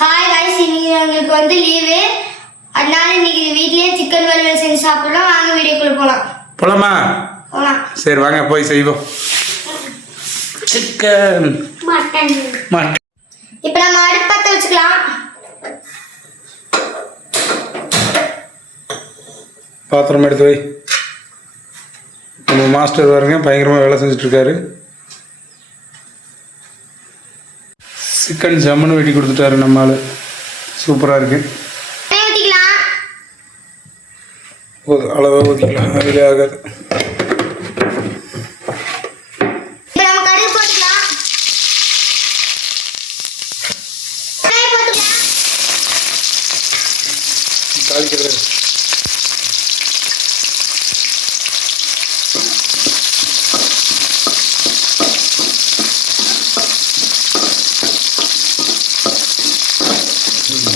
Hi guys, இன்னைக்கு உங்களுக்கு வந்து லீவு. அதனால இன்னைக்கு வீட்லயே சிக்கன் வறுவல் செஞ்சு சாப்பிடலாம். வாங்க வீடியோக்குள்ள போலாம். போலாமா? போலாம். சரி வாங்க போய் செய்வோம். Chicken mutton. இப்போ நம்ம அடுப்பு பத்த வச்சுக்கலாம். பாத்திரம் எடுத்து வை. நம்ம மாஸ்டர் பாருங்க பயங்கரமாக வேலை செஞ்சுட்டு இருக்காரு. சிக்கன் ஜம்முன்னு வெட்டி கொடுத்துட்டாரு நம்ம ஆளு. சூப்பராக இருக்கு. அளவாக ஊற்றிக்கலாம், அதிலே ஆகாது. தாளிக்கிறது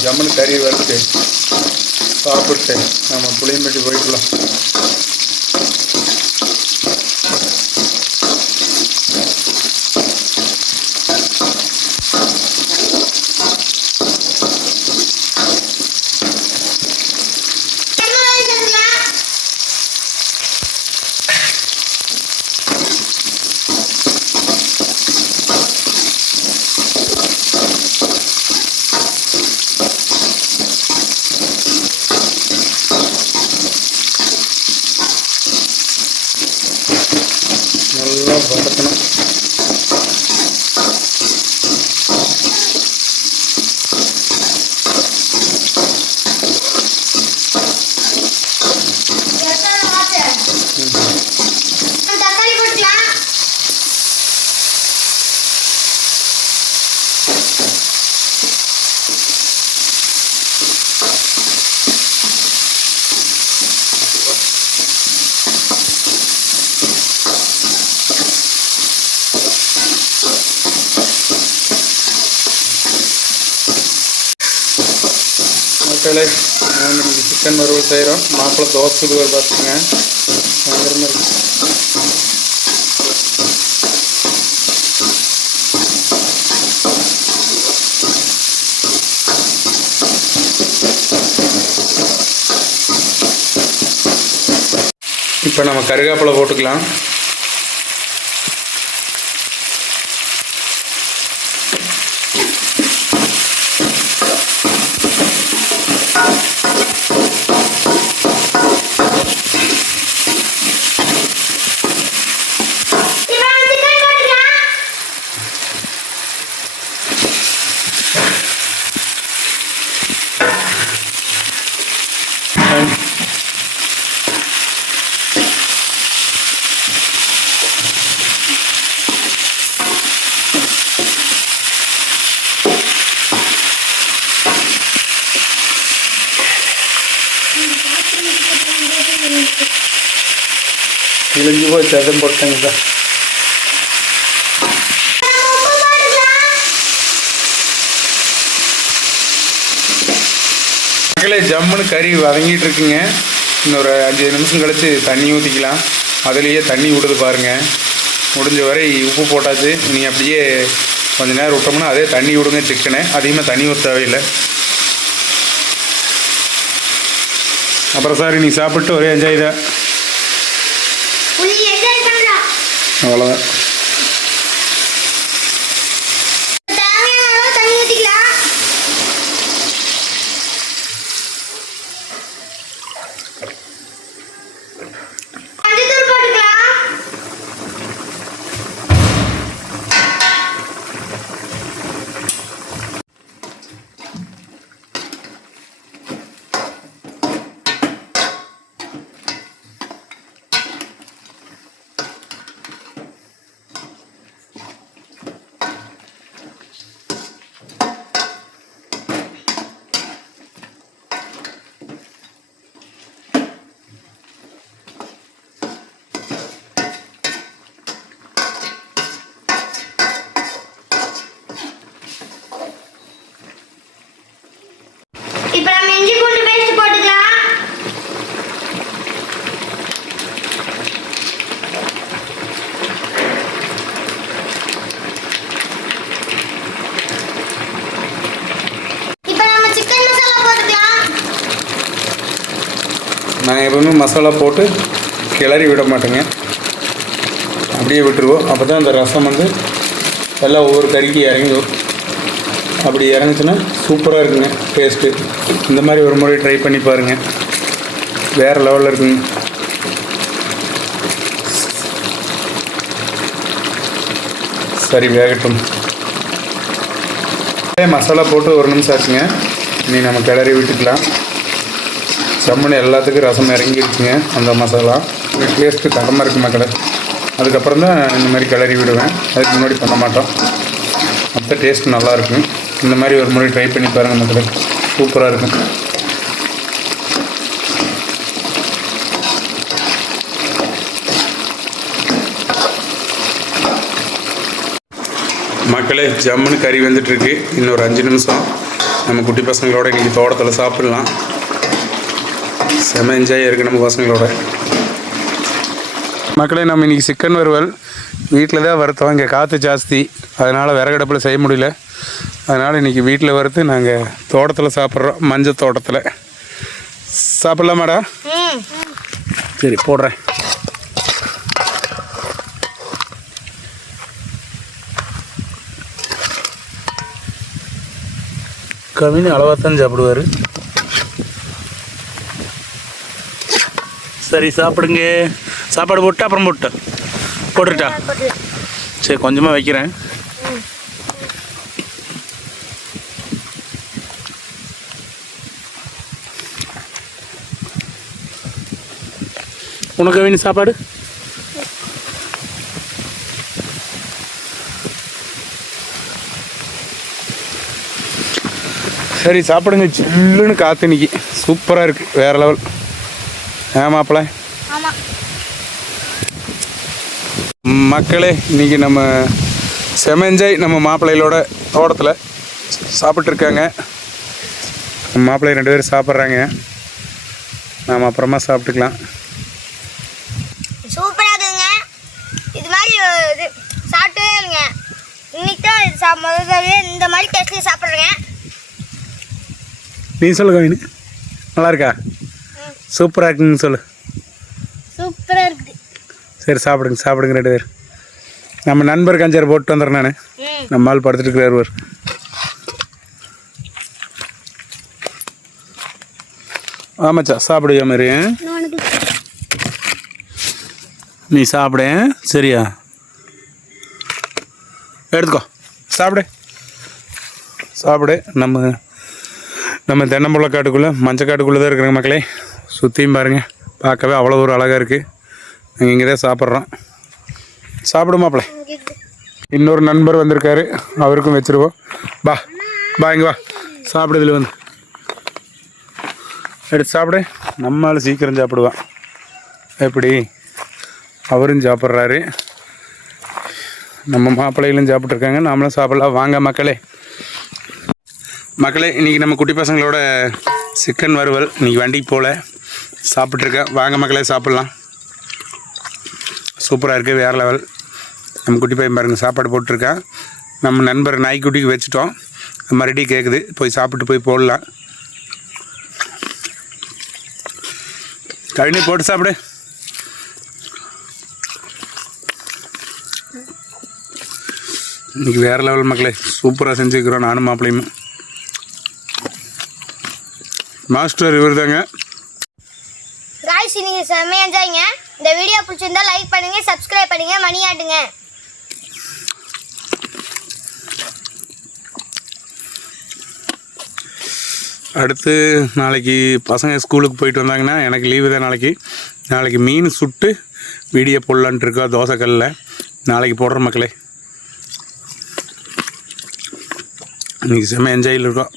ஜம்முன்னு கறி வறுத்து சாப்பிட்டு நம்ம புளியம்பட்டி போய்க்கலாம். நல்லா வதக்கணும். தக்காளி போட்டுக்கலாம். மக்களே, நாங்கள் இன்னைக்கு சிக்கன் வறுவல் செய்கிறோம். மாப்பிள்ளை தோசை சுடுவார் பார்த்துங்க. பயங்கரமாக இருக்கு. இப்போ நம்ம கருவேப்பிலை போட்டுக்கலாம். கிழிஞ்சு போய் சதம் போட்டாங்க. மக்களே, ஜம்முன்னு கறி வதங்கிட்டு இருக்குங்க. இன்னொரு 5 நிமிஷம் கழிச்சு தண்ணி ஊற்றிக்கலாம். அதுலேயே தண்ணி விடுது பாருங்கள். முடிஞ்ச வரை உப்பு போட்டாச்சு. நீ அப்படியே கொஞ்சம் நேரம் விட்டோம்னா அதே தண்ணி விடுங்க. சிக்கனை அதிகமாக தண்ணி ஊற்ற தேவையில்லை. அப்புறம் சார் நீ சாப்பிட்டு ஒரே என்ஜாய் தான். அவ்வளோதான். நாங்கள் எப்பவுமே மசாலா போட்டு கிளறி விட மாட்டோங்க, அப்படியே விட்டுருவோம். அப்போ தான் அந்த ரசம் வந்து எல்லாம் ஒவ்வொரு கறிக்கு இறங்கிடும். அப்படி இறங்குச்சுன்னா சூப்பராக இருக்குங்க டேஸ்ட்டு. இந்த மாதிரி ஒரு முறை ட்ரை பண்ணி பாருங்கள், வேறு லெவலில் இருக்குங்க. சரி வேகட்டும். மசாலா போட்டு ஒரு நிமிஷம் ஆச்சுங்க. இனி நம்ம கிளறி விட்டுக்கலாம். சம்மனு எல்லாத்துக்கும் ரசம் இறங்கிடுச்சுங்க அந்த மசாலா. டேஸ்ட்டு தரமாக இருக்குது மக்களே. அதுக்கப்புறம் தான் இந்த மாதிரி கிளறி விடுவேன், அதுக்கு முன்னாடி பண்ண மாட்டோம். அப்போ டேஸ்ட்டு நல்லாயிருக்கும். இந்த மாதிரி ஒரு முறை ட்ரை பண்ணி பாருங்கள் மக்களே, சூப்பராக இருக்கும். மக்களே ஜம்முன்னு கறி வந்துட்டுருக்கு. இன்னொரு 5 நிமிஷம் நம்ம குட்டி பசங்களோட இன்றைக்கி தோட்டத்தில் சாப்பிட்லாம். செம என்ஜாய் இருக்குது நம்ம பசங்களோட. மக்களே நம்ம இன்றைக்கி சிக்கன் வறுவல் வீட்டில் தான் வறுத்தோம். இங்கே காற்று ஜாஸ்தி, அதனால் விறகடுப்பில் செய்ய முடியல. அதனால் இன்றைக்கி வீட்டில் வறுத்து நாங்கள் தோட்டத்தில் சாப்பிட்றோம், மஞ்சள் தோட்டத்தில். சாப்பிட்லாமாடா? சரி போடுறேன். கவினி அளவாகத்தான் சாப்பிடுவார். சரி சாப்பிடுங்க. சாப்பாடு போட்டு அப்புறம் போட்டுட்டா? சரி கொஞ்சமாக வைக்கிறேன். உனக்கு கவினி சாப்பாடு? சரி சாப்பிடுங்க. சில்லுன்னு காற்று இன்னைக்கு சூப்பராக இருக்குது, வேறு லெவல். மாப்பிள்ள மக்களே இன்றைக்கி நம்ம செமஞ்சாய் நம்ம மாப்பிள்ளைகளோட தோட்டத்தில் சாப்பிட்ருக்காங்க. மாப்பிள்ளை 2 பேரும் சாப்பிட்றாங்க. நாம் அப்புறமா சாப்பிட்டுக்கலாம். சூப்பராக இருக்குங்க. இது மாதிரி இது சாப்பிட்டே இருங்க. இன்னைக்கு தான் முதல்ல இந்த மாதிரி டேஸ்ட்லேயே சாப்பிட்றேங்க. நீ சொல்லு கவினி, நல்லா இருக்கா? சூப்பராக இருக்குன்னு சொல்லு. சூப்பராக இருக்குது. சரி சாப்பிடுங்க 2 பேர். நம்ம நண்பருக்கு 5 போட்டு வந்துடுறேன் நான். நம்ம ஆள் படுத்துட்டு இருக்கிறார். ஆமாச்சா சாப்பிடுவியா மாதிரி? நீ சாப்பிட சரியா? எடுத்துக்கோ சாப்பிடு. நம்ம தென்னம்புள்ள காட்டுக்குள்ளே மஞ்சள் காட்டுக்குள்ளே தான் இருக்கிறாங்க மக்களே. சுற்றியும் பாருங்கள், பார்க்கவே அவ்வளோ ஒரு அழகாக இருக்குது. நாங்கள் இங்கே தான் சாப்பிட்றோம். சாப்பிடுமாப்பிள்ள. இன்னொரு நண்பர் வந்திருக்காரு, அவருக்கும் வச்சுருவோம். பா இங்கே வா சாப்பிடுதில் வந்து எடுத்து சாப்பிடு. நம்மளால் சீக்கிரம் சாப்பிடுவான். எப்படி அவரும் சாப்பிட்றாரு, நம்ம மாப்பிள்ளைகளும் சாப்பிட்ருக்காங்க, நாமளும் சாப்பிட்லாம். வாங்க மக்களே. இன்றைக்கி நம்ம குட்டி பசங்களோட சிக்கன் வறுவல் இன்றைக்கி வண்டிக்கு போகல, சாப்பிட்ருக்கேன். வாங்க மக்களே சாப்பிட்லாம். சூப்பராக இருக்குது, வேறு லெவல். நம்ம குட்டி பையன் பாருங்கள் சாப்பாடு போட்டிருக்கேன். நம்ம நண்பர் நாய்க்குட்டிக்கு வச்சுட்டோம், மறுபடியும் கேட்குது, போய் சாப்பிட்டு போய் போடலாம். கவினி போட்டு சாப்பிடு. இன்றைக்கி வேறு லெவல் மக்களே, சூப்பராக செஞ்சுக்கிறோம் நானும் மாப்பிள்ளையும். மாஸ்டர் இவர் தாங்க. गाइस நீங்க செமையா என்ஜாய்ங்க. இந்த வீடியோ பிடிச்சிருந்தா லைக் பண்ணுங்க, சப்ஸ்கிரைப் பண்ணுங்க, மணி ஆட்டுங்க. அடுத்து நாளைக்கு பசங்க ஸ்கூலுக்கு போயிட்டு வந்தாங்கன்னா எனக்கு லீவு தான். நாளைக்கு மீன் சுட்டு வீடியோ போடலான்ட்டு இருக்கோம் தோசைக்கல்லில். நாளைக்கு போடுற மக்களே. இன்றைக்கி செம்ம என்ஜாயில் இருக்கோம்.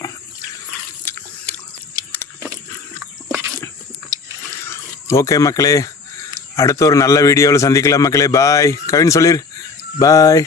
ஓகே மக்களே, அடுத்த ஒரு நல்ல வீடியோவில் சந்திக்கலாம் மக்களே. பாய். கவின் சொல்லிடு பாய்.